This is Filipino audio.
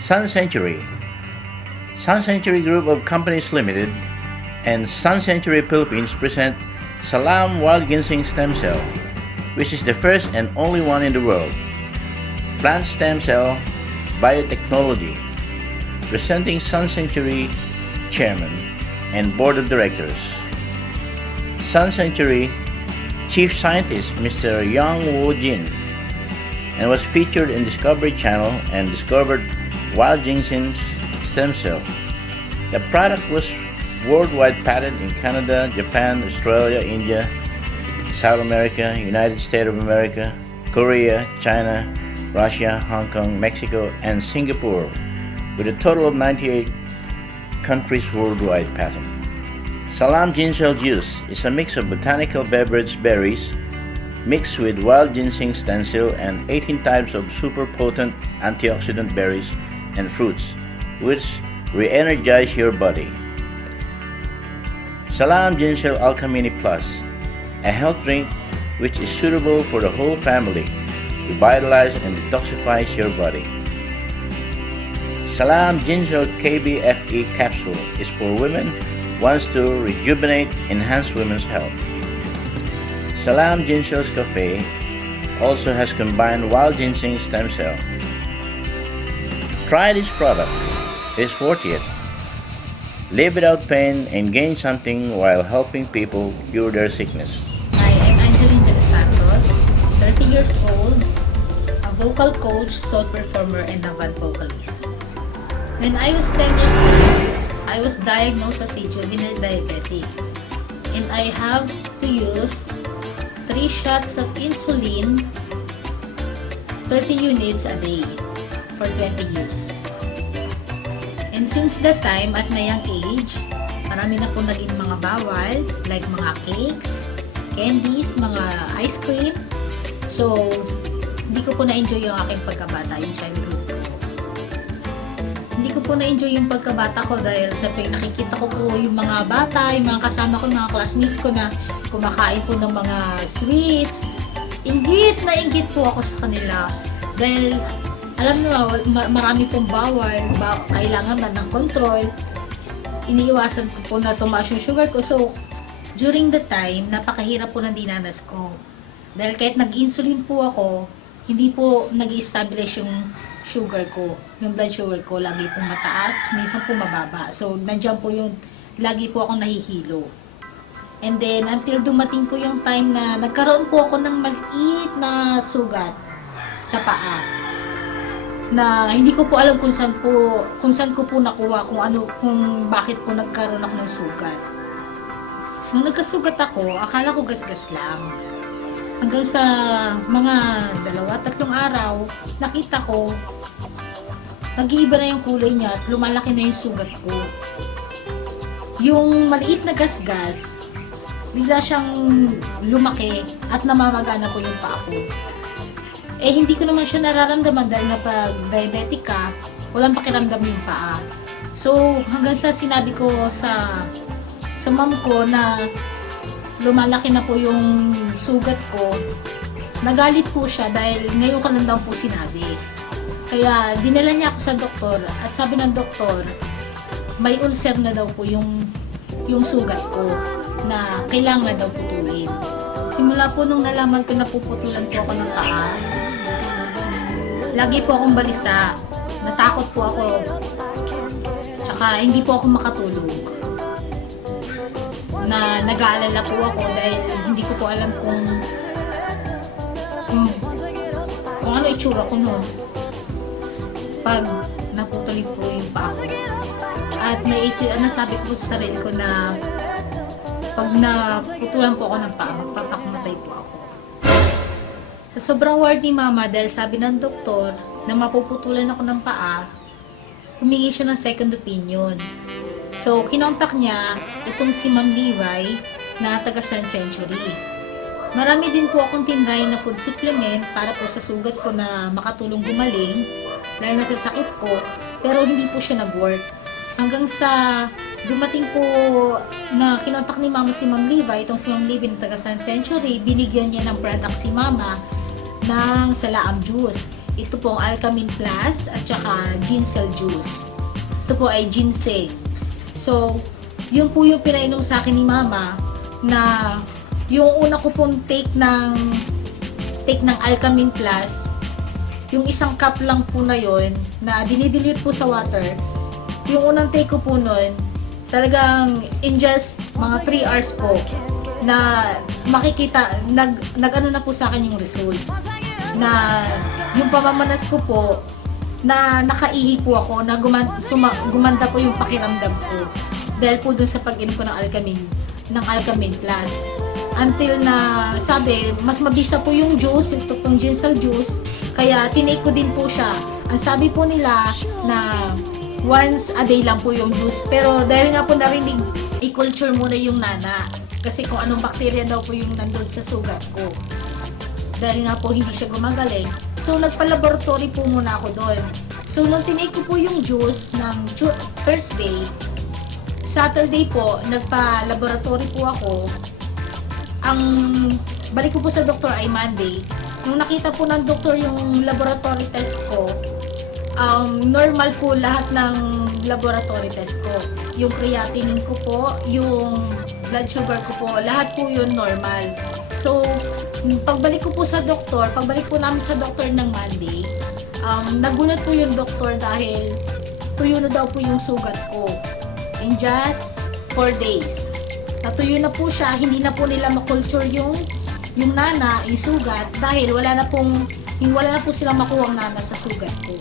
Sun Century. Sun Century Group of Companies Limited and Sun Century Philippines present Salam Wild Ginseng Stem Cell, which is the first and only one in the world. Plant stem cell biotechnology. Presenting Sun Century Chairman and Board of Directors. Sun Century Chief Scientist Mr. Yang Woo Jin, and was featured in Discovery Channel and discovered wild ginseng stem cell. The product was worldwide patented in Canada, Japan, Australia, India, South America, United States of America, Korea, China, Russia, Hong Kong, Mexico, and Singapore, with a total of 98 countries worldwide patent. Salam Ginseng Juice is a mix of botanical beverage berries mixed with wild ginseng stem cell and 18 types of super potent antioxidant berries and fruits, which re-energize your body. Salam Ginseng Alchemy Plus, a health drink which is suitable for the whole family to vitalize and detoxify your body. Salam Ginseng KBFE capsule is for women wants to rejuvenate, enhance women's health. Salam Ginseng Cafe also has combined wild ginseng stem cell. Try this product, it's worth it. Live without pain and gain something while helping people cure their sickness. Hi, I'm Angeline De Los Santos, 30 years old, a vocal coach, soul performer, and avant vocalist. When I was 10 years old, I was diagnosed as a juvenile diabetic, and I have to use 3 shots of insulin, 30 units a day for 20 years. And since that time, at my young age, marami na po naging mga bawal, like mga cakes, candies, mga ice cream. So, hindi ko po na-enjoy yung aking pagkabata, yung childhood ko. Hindi ko po na-enjoy yung pagkabata ko dahil sa tuwing nakikita ko po yung mga bata, yung mga kasama ko, mga classmates ko na kumakain po ng mga sweets. Inggit na inggit po ako sa kanila. Dahil, alam nyo, marami pong bawal, kailangan man ng control. Iniiwasan ko po na tumaas yung sugar ko. So, during the time, napakahirap po ng dinanas ko. Dahil kahit nag-insulin po ako, hindi po nag-establish yung sugar ko. Yung blood sugar ko, lagi pong mataas, minsan po mababa. So, nandiyan po yung, lagi po akong nahihilo. And then, until dumating po yung time na nagkaroon po ako ng maliit na sugat sa paa. Na hindi ko po alam kung saan ko po nakuha, kung bakit po nagkaroon ako ng sugat. Nung nagkasugat ako, akala ko gasgas lang. Hanggang sa mga 2-3 araw, nakita ko, nag-iiba na yung kulay niya at lumalaki na yung sugat ko. Yung maliit na gasgas, bigla siyang lumaki at namamagana ko yung paa ko. Eh, hindi ko naman siya nararamdaman dahil na pag diabetic ka, walang pakiramdam yung paa. So, hanggang sa sinabi ko sa mom ko na lumalaki na po yung sugat ko, nagalit po siya dahil ngayon ka lang daw po sinabi. Kaya dinala niya ako sa doktor at sabi ng doktor, may ulcer na daw po yung sugat ko na kailangan daw putulin. Simula po nung nalaman ko na puputulan po ako ng paa, lagi po akong balisa, natakot po ako, tsaka hindi po ako makatulog. Na nag-aalala po ako dahil hindi ko po alam kung ano itsura ko noon pag naputuloy po yung paa ko. At nasabi ko po sa sarili ko na pag naputulan po ako ng paa, magpapakumatay po ako. Sa sobrang worried ni mama dahil sabi ng doktor na mapuputulan ako ng paa, humingi siya ng second opinion. So, kinontak niya itong si Ma'am Levi na taga Sun Century. Marami din po akong tinry na food supplement para po sa sugat ko na makatulong gumaling, lalo na sa sakit ko, pero hindi po siya nag-work. Hanggang sa dumating po na kinontak ni Mama si Ma'am Levi, itong si Ma'am Levi na taga Sun Century, binigyan niya ng product si Mama ng Salam Juice. ito pong Alkamin Plus at saka Ginseng Juice. Ito po ay ginseng. So, yun po yung pinainom sa akin ni Mama na yung una ko pong take ng Alkamin Plus, yung isang cup lang po na yun na dinidilute po sa water. Yung unang take ko po nun, talagang in just mga 3 hours po na makikita, nag-ano na po sa akin yung result. Na yung pamamanas ko po, na nakaihi po ako, na gumanda po yung pakiramdam ko. Dahil po dun sa pag-inom ko ng Alkamin Plus. Until na sabi, mas mabisa po yung juice, ito pong ginseng juice, kaya tinake ko din po siya. Ang sabi po nila na once a day lang po yung juice, pero dahil nga po narinig, i-culture muna yung nana. Kasi kung anong bakterya daw po yung nandun sa sugat ko. Dahil nga po hindi siya gumagaling. So nagpa-laboratory po muna ako doon. So nung tinake ko po yung juice ng Thursday, Saturday po, nagpa-laboratory po ako. Ang balik ko po sa doktor ay Monday. Nung nakita po ng doktor yung laboratory test ko, normal po lahat ng laboratory test ko. Yung creatinine ko po, yung blood sugar ko po, lahat po yun normal. So, pagbalik ko po sa doktor, pagbalik po namin sa doktor ng Monday, nagulat po yung doktor dahil tuyo na daw po yung sugat ko. In just 4 days. Natuyo na po siya, hindi na po nila makulture yung nana, yung sugat, dahil wala na po silang makuhang nana sa sugat ko.